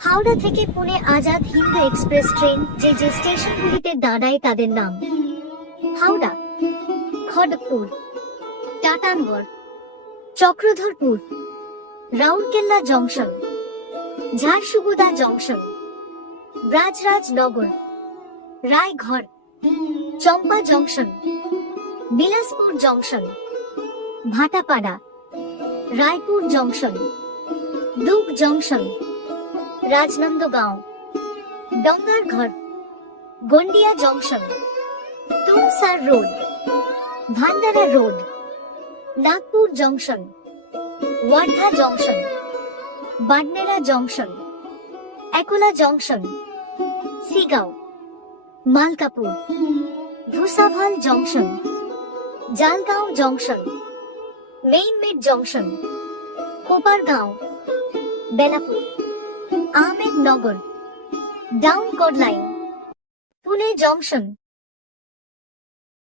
হাওড়া থেকে Pune Azad Hind express train যে যে স্টেশনগুলিতে দাঁড়ায় তাদের নাম: Howrah, Kharagpur, Tatanagar, Chakradharpur, Rourkela junction, Jharsuguda junction, Brajrajnagar, Raigarh, Champa junction, Bilaspur junction, Bhatapara, Raipur junction, Durg junction, Rajnandgaon, Dongargarh, Gondia junction, Tumsar road, Bhandara road, Nagpur junction, Wardha junction, Badnera junction, Akola junction, Shegaon, Malkapur, Bhusawal junction, Jalgaon junction, Manmad junction, Kopargaon, Belapur, Ahmednagar, Daund কোড লাইন, পুনে জংশন।